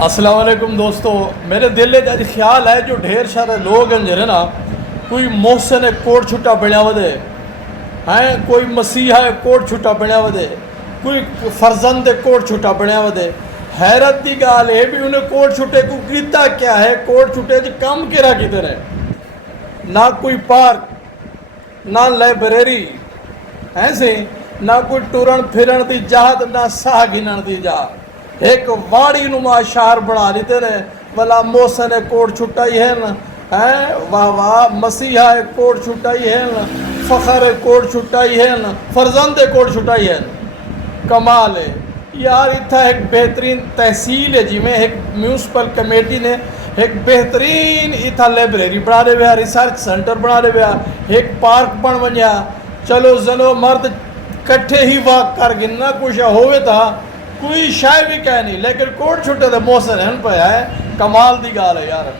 अस्सलाम वालेकुम दोस्तों, मेरे दिल में अज ख्याल है जो ढेर सारे लोग हैं जरे ना, कोई मोहसिन है कोट छुट्टा बनया वदे हैं, कोई मसीहा है कोट छुट्टा बनया वदे, कोई फर्जंद है कोट छुट्टा बनया वदे। हैरत की गाल है भी उन्हें कोट छुट्टे को कीता क्या है, कोट छुट्टे च कम किरा किते ने, ना कोई पार्क ना लाइब्रेरी ऐसे, ना कोई टुरन फिरन की जात ना साह गिनन की जात, एक वाड़ी नुमा शहर बना देते ने। भला मोहसन है कोट छुट्टा ही है न, है वाह वाह, मसीहा है कोट छुट्टा ही है न, फ़खर है कोट छुट्टा ही है न, फर्जंद है कोट छुट्टा ही है न। कमाल है यार, इतना एक बेहतरीन तहसील है जिमें एक म्यूनसिपल कमेटी ने एक बेहतरीन इतना लाइब्रेरी बना दे हुआ, रिसर्च सेंटर बना दे हुआ, एक पार्क बन वनिया। चलो जनो मर्द कट्ठे ही वाक कर गिनना कुछ होवे था, कोई शाय भी कह नहीं, लेकिन कोट छुट्टे तो मौसम है पे है। कमाल की गाल है यार।